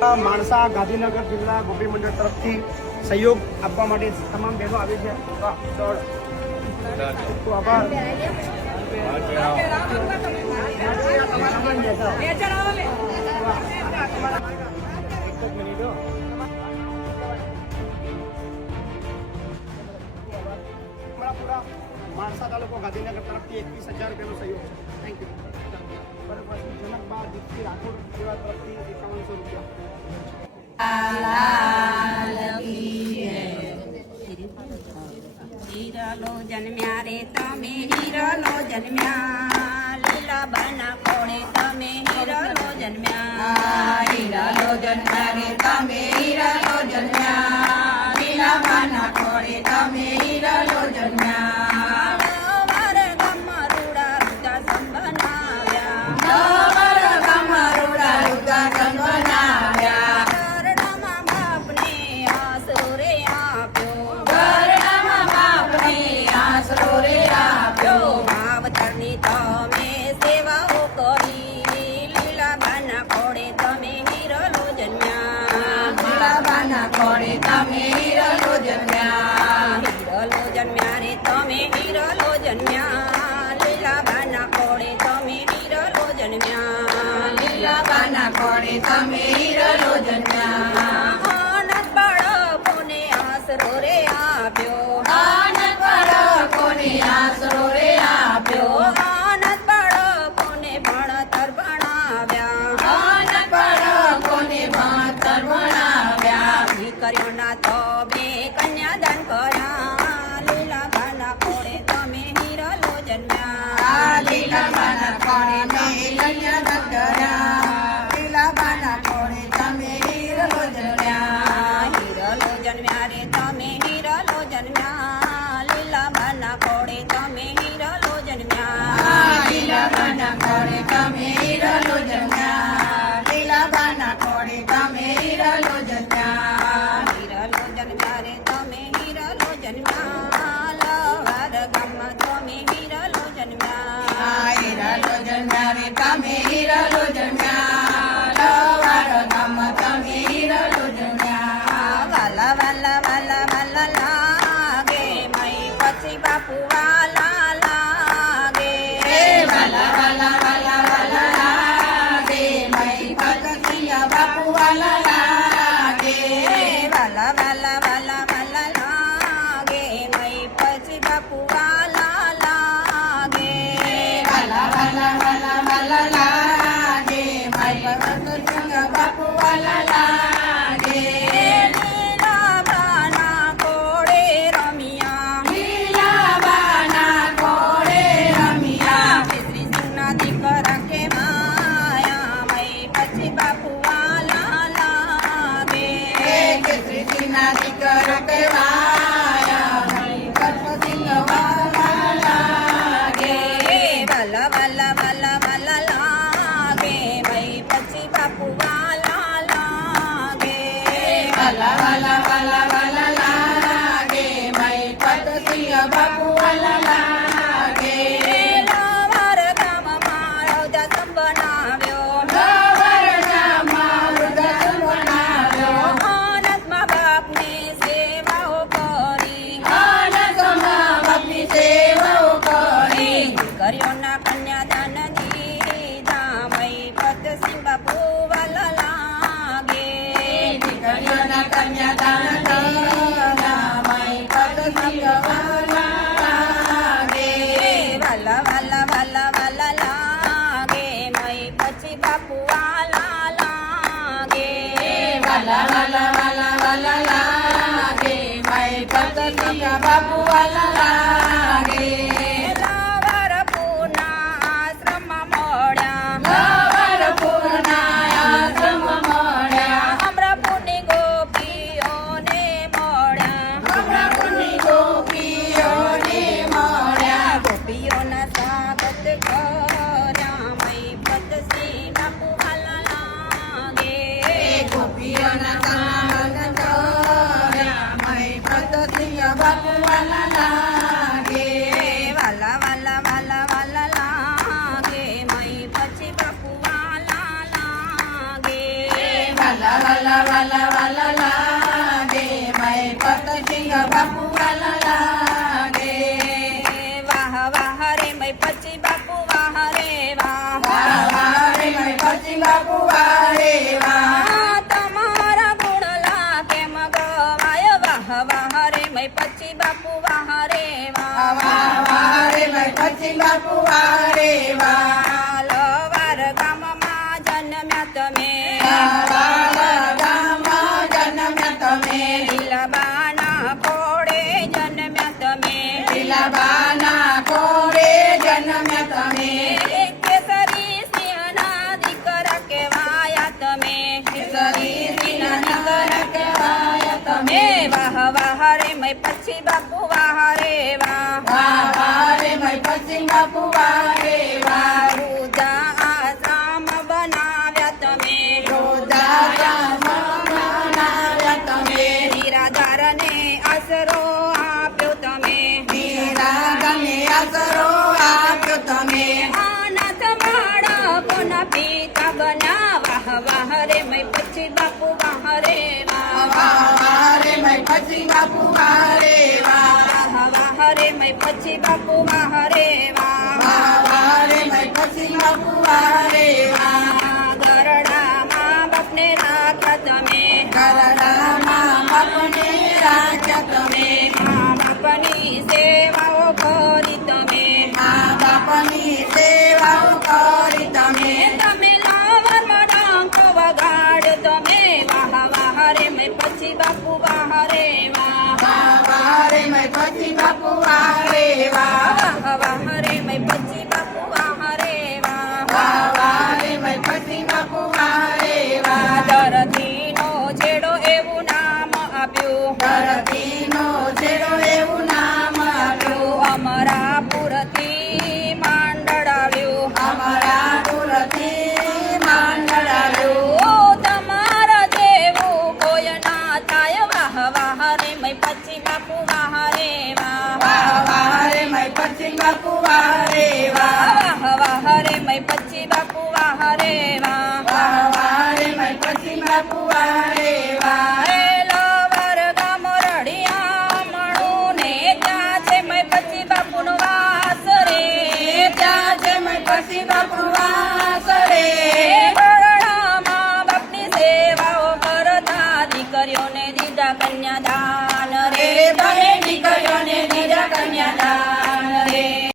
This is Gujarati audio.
માણસા ગાંધીનગર જિલ્લા ગોપી મંડળ તરફથી સહયોગ આપવા માટે તમામ બહેનો આવી છે. આભાર. માણસા તાલુકો ગાંધીનગર તરફથી 21,000 રૂપિયાનો સહયોગ છે. Thank you. જનકબા દીપ્તિ રાઠોડ સેવા તરફથી 5100 રૂપિયા. હીરલો જન્મ્યા રે તમે હીરલો જન્મ્યા લીલાબાના કોળે તમે હીરલો જન્મ્યા હીરલો જન્મ્યા રે તમે હીરલો જન્મ્યા લીલાબાના કોળે તમે હીરલો જન્મ્યા તમે હીરલો જન્મ્યા રે તમે હીરલો જન્મ્યા લીલાબાના કોળે તમે હીરલો જન્મ્યા લીલાબાના કોળે તમે હીરલો જન્મ્યા અનાથ બાળકોને આશરો રે આપ્યો અનાથ બાળકોને આશરો રે આપ્યો અનાથ બાળકોને ભણતર ભણાવ્યા અનાથ બાળકોને ભણતર ભણાવ્યા દીકરીઓના તબે કન્યાદાન કર્યા લીલાબાના કોળે તમે હીરલો જન્મ્યા લીલાબાના કોળે તમે કન્યાદાન કર્યા લીલાબાના કોળે તમે હીરલો જન્મ્યા હીરલો જન્મ્યા રે તમે હીરલો જન્મ્યા લીલાબાના કોળે તમે હીરલો જન્મ્યા લીલાબાના કોળે તમે હીરલો જન્મ્યા લીલાબાના કોળે તમે હીરલો જન્મ્યા હીરલો જન્મ્યા રે તમે હીરલો જન્મ્યા લવાર ગામમાં તમે હીરલો જન્મ્યા હીરલો જન્મ્યા રે તમે હીરલો જન્મ્યા લવાર ગામમાં તમે હીરલો જન્મ્યા વાલા વાલા વાલા વાલા લાગે મય પછી બાપુ વાલા લાગે વાલા વાલા વાલા વાલા લાગે મય પછી બાપુ વાલા લાગે વાલા વાલા વાલા વાલા લાગે મય પછી બાપુ વાલા લાગે વાલા વાલા વાલા વાલા લાગે મય પછી બાપુ વાલા લાગે લીલાબાના કોળે રમ્યા લીલાબાના કોળે રમ્યા કેસરી સિંહના દીકરા કે માયા મય પછી બાપુ વાલા લાગે કેસરી સિંહના દીકરા કે માયા મય પછી વાલા લાગે વાલા વાલા વાલા વાલા લાગે મય પછી બાપુ વાલા લાગે વાલા વાલા વાલા વાલા લાગે મય પછી બાપુ વાલા લાગે લવાર ગામમાં વૃદ્ધાશ્રમ બનાવ્યો લવાર ગામમાં વૃદ્ધાશ્રમ બનાવ્યો અનાથમાં બાપની સેવાઓ કરી અનાથમાં બાપની સેવાઓ કરી દીકરીઓના કન્યાદાન દીધા મય પતસિંહ બાપુ વાલા લાગે દીકરીઓના કન્યાદાન દીધા મય પતસિંહ વાલા લાગે વાલા વાલા વાલા વાલા લાગે મય પછી બાપુ વાલા લાગે વાલા વાલા વાલા વાલા લાગે મય પતસિંહ બાપુ વાલા લાગે લવારપુરના આશ્રમમાં મળ્યા લવારપુરના આશ્રમમાં મળ્યા અમરાપુરની ગોપીઓને મળ્યા અમરાપુરની ગોપીઓને મળ્યા ગોપીઓના સ્વાગત કર્યા મય પતસિંહ બાપુ વાલા લાગે ગોપીઓના વાલા વાલા વાલા લાગે મય પતસિંહ બાપુ વાલા લાગે વાહ વાહ રે મય પછી બાપુ વાહ રે વાહ વાહ રે મય પછી બાપુ વાહ રે વાહ તમારા ગુણલા કેમ ગવાય વાહ વાહ રે મય પછી બાપુ વાહ રે વાહ વાહ રે મય પછી બાપુ વાહ રે વાહ લવાર ગામમાં જન્મ્યા તમે ગામમાં જન્મ્યા તમે લીલાબાના કોડે જન્મ્યા તમે લીલાબાના કોડે જન્મ્યા તમે કેસરી સિંહના દીકરા કહેવાયા તમે કેસરી સિંહના દીકરા કહેવાયા તમે વાહ વાહ રે મય પછી બાપુ વાહ રે વાહ રે મય પછી બાપુ વાહ રે વાહ રોજા આશ્રમ બનાવ્યા તમે રોજા આશ્રમ બનાવ્યા તમે નિરાધારને આશરો આપ્યો તમે નિરાધારને આશરો આપ્યો તમે અનાથ બાળકોના પિતા બન્યા વાહ વાહ રે મય પછી બાપુ વાહ રે વાહ રે મય પછી બાપુ વાહ રે વાહ વાહ રે મય પછી બાપુ વાહ રે વાહ રે મય પછી બાપુ વાહ રે વાહ